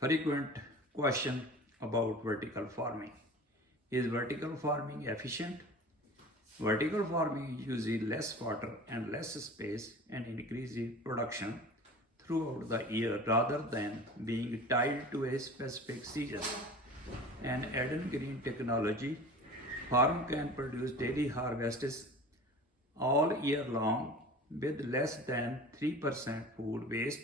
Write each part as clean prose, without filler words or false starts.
Frequent question about vertical farming. Is vertical farming efficient? Vertical farming uses less water and less space and increases production throughout the year rather than being tied to a specific season. An Eden Green technology, farm can produce daily harvests all year long with less than 3% food waste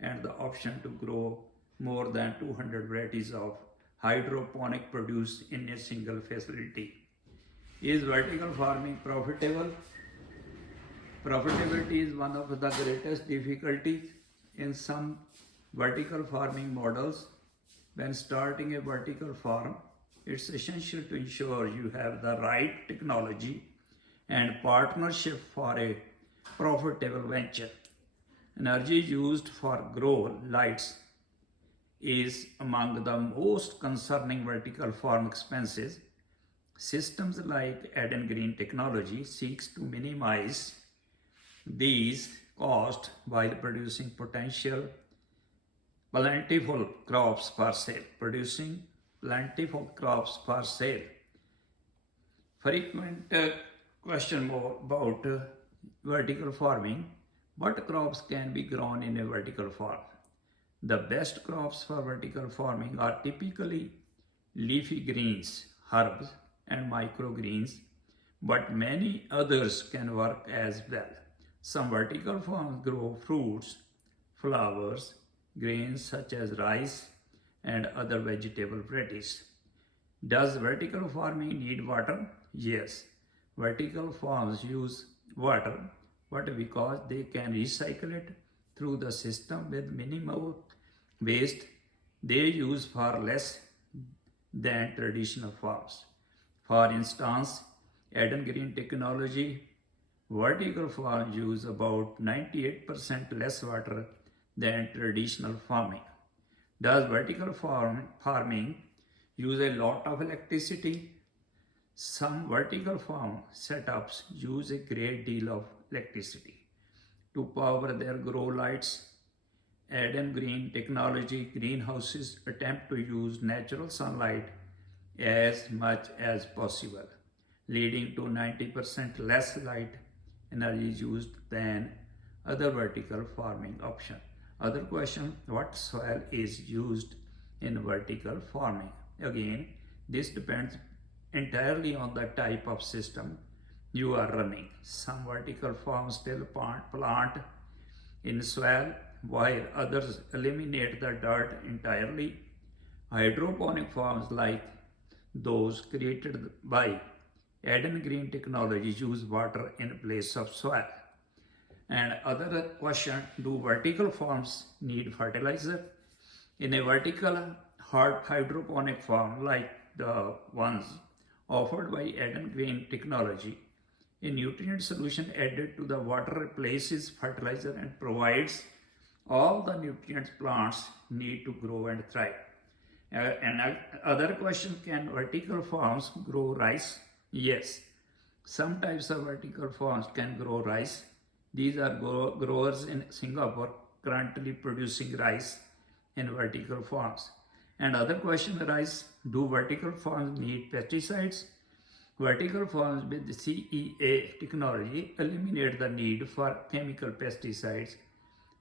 and the option to grow more than 200 varieties of hydroponic produce in a single facility. Is vertical farming profitable? Profitability is one of the greatest difficulties in some vertical farming models. When starting a vertical farm, it's essential to ensure you have the right technology and partnership for a profitable venture. Energy used for grow lights is among the most concerning vertical farm expenses. Systems like Eden Green technology seeks to minimize these costs while producing plentiful crops for sale. Frequent question more about vertical farming. What crops can be grown in a vertical farm? The best crops for vertical farming are typically leafy greens, herbs, and microgreens, but many others can work as well. Some vertical farms grow fruits, flowers, grains such as rice, and other vegetable varieties. Does vertical farming need water? Yes, vertical farms use water, but because they can recycle it through the system with minimal waste, they use far less than traditional farms. For instance, Eden Green technology, vertical farms use about 98% less water than traditional farming. Does vertical farming use a lot of electricity? Some vertical farm setups use a great deal of electricity to power their grow lights. Eden Green technology greenhouses attempt to use natural sunlight as much as possible, leading to 90% less light energy used than other vertical farming options. Other question, what soil is used in vertical farming? Again, this depends entirely on the type of system you are running. Some vertical farms still plant in soil while others eliminate the dirt entirely. Hydroponic farms like those created by Eden Green technology use water in place of soil. And other question, do vertical farms need fertilizer? In a vertical hydroponic farm like the ones offered by Eden Green technology, a nutrient solution added to the water replaces fertilizer and provides all the nutrients plants need to grow and thrive. Other question, can vertical farms grow rice? Yes, some types of vertical farms can grow rice. These are growers in Singapore currently producing rice in vertical farms. And other question arises, do vertical farms need pesticides? Vertical farms with the CEA technology eliminate the need for chemical pesticides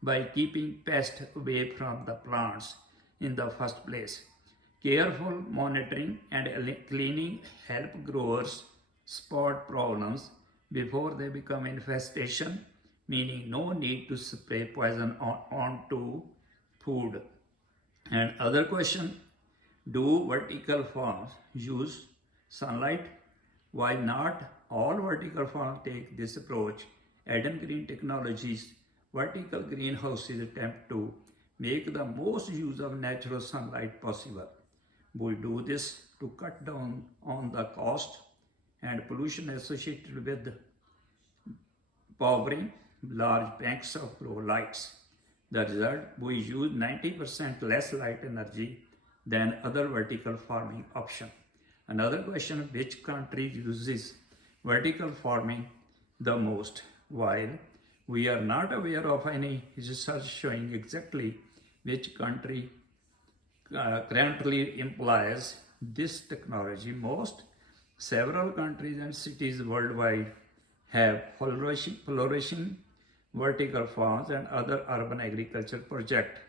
by keeping pests away from the plants in the first place. Careful monitoring and cleaning help growers spot problems before they become infestation, meaning no need to spray poison onto food. And other question, do vertical farms use sunlight? While not all vertical farms take this approach, Eden Green Technologies vertical greenhouses attempt to make the most use of natural sunlight possible. We do this to cut down on the cost and pollution associated with powering large banks of grow lights. The result, we use 90% less light energy than other vertical farming option. Another question, which country uses vertical farming the most? While we are not aware of any research showing exactly which country currently employs this technology. Several countries and cities worldwide have flourishing vertical farms and other urban agriculture projects.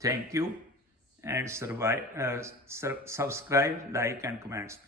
Thank you and subscribe, like and comments.